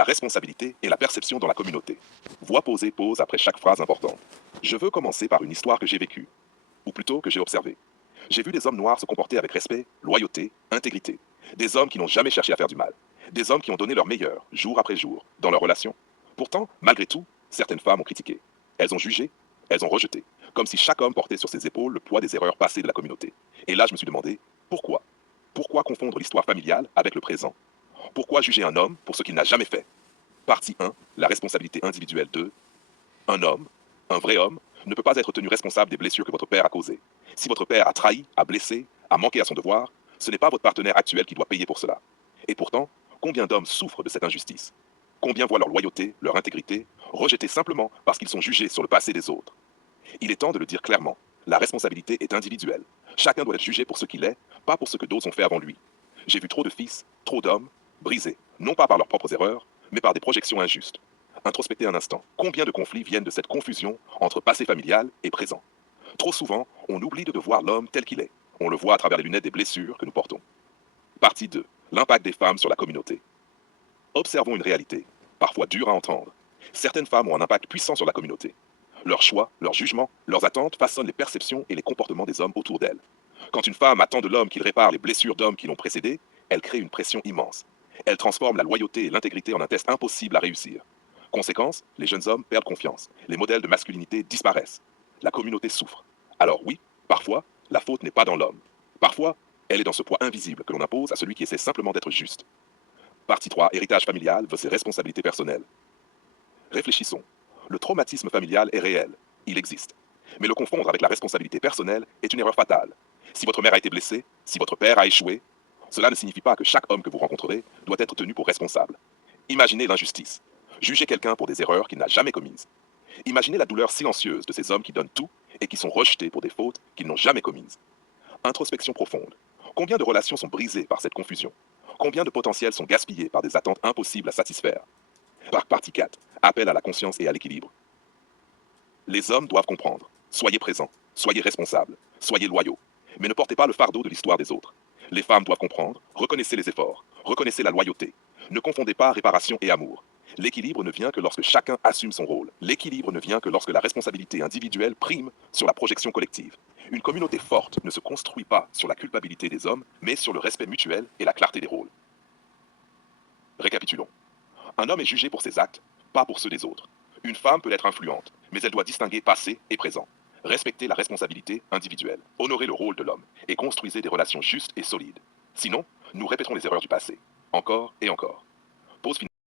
la responsabilité et la perception dans la communauté. Voix posée pause après chaque phrase importante. Je veux commencer par une histoire que j'ai vécue, ou plutôt que j'ai observée. J'ai vu des hommes noirs se comporter avec respect, loyauté, intégrité. Des hommes qui n'ont jamais cherché à faire du mal. Des hommes qui ont donné leur meilleur, jour après jour, dans leurs relations. Pourtant, malgré tout, certaines femmes ont critiqué. Elles ont jugé, elles ont rejeté. Comme si chaque homme portait sur ses épaules le poids des erreurs passées de la communauté. Et là, je me suis demandé, pourquoi? Pourquoi confondre l'histoire familiale avec le présent? Pourquoi juger un homme pour ce qu'il n'a jamais fait? Partie 1, la responsabilité individuelle 2. Un homme, un vrai homme, ne peut pas être tenu responsable des blessures que votre père a causées. Si votre père a trahi, a blessé, a manqué à son devoir, ce n'est pas votre partenaire actuel qui doit payer pour cela. Et pourtant, combien d'hommes souffrent de cette injustice? Combien voient leur loyauté, leur intégrité, rejetées simplement parce qu'ils sont jugés sur le passé des autres? Il est temps de le dire clairement. La responsabilité est individuelle. Chacun doit être jugé pour ce qu'il est, pas pour ce que d'autres ont fait avant lui. J'ai vu trop de fils, trop d'hommes, brisés, non pas par leurs propres erreurs, mais par des projections injustes. Introspectez un instant. Combien de conflits viennent de cette confusion entre passé familial et présent? Trop souvent, on oublie de voir l'homme tel qu'il est. On le voit à travers les lunettes des blessures que nous portons. Partie 2. L'impact des femmes sur la communauté. Observons une réalité, parfois dure à entendre. Certaines femmes ont un impact puissant sur la communauté. Leurs choix, leurs jugements, leurs attentes façonnent les perceptions et les comportements des hommes autour d'elle. Quand une femme attend de l'homme qu'il répare les blessures d'hommes qui l'ont précédée, elle crée une pression immense. Elle transforme la loyauté et l'intégrité en un test impossible à réussir. Conséquence, les jeunes hommes perdent confiance. Les modèles de masculinité disparaissent. La communauté souffre. Alors oui, parfois, la faute n'est pas dans l'homme. Parfois, elle est dans ce poids invisible que l'on impose à celui qui essaie simplement d'être juste. Partie 3, héritage familial versus responsabilités personnelles. Réfléchissons. Le traumatisme familial est réel. Il existe. Mais le confondre avec la responsabilité personnelle est une erreur fatale. Si votre mère a été blessée, si votre père a échoué, cela ne signifie pas que chaque homme que vous rencontrerez doit être tenu pour responsable. Imaginez l'injustice. Jugez quelqu'un pour des erreurs qu'il n'a jamais commises. Imaginez la douleur silencieuse de ces hommes qui donnent tout et qui sont rejetés pour des fautes qu'ils n'ont jamais commises. Introspection profonde. Combien de relations sont brisées par cette confusion? Combien de potentiels sont gaspillés par des attentes impossibles à satisfaire? Partie 4. Appel à la conscience et à l'équilibre. Les hommes doivent comprendre. Soyez présents, soyez responsables, soyez loyaux. Mais ne portez pas le fardeau de l'histoire des autres. Les femmes doivent comprendre, reconnaissez les efforts, reconnaissez la loyauté. Ne confondez pas réparation et amour. L'équilibre ne vient que lorsque chacun assume son rôle. L'équilibre ne vient que lorsque la responsabilité individuelle prime sur la projection collective. Une communauté forte ne se construit pas sur la culpabilité des hommes, mais sur le respect mutuel et la clarté des rôles. Récapitulons. Un homme est jugé pour ses actes, pas pour ceux des autres. Une femme peut être influente, mais elle doit distinguer passé et présent. Respectez la responsabilité individuelle, honorez le rôle de l'homme et construisez des relations justes et solides. Sinon, nous répéterons les erreurs du passé, encore et encore.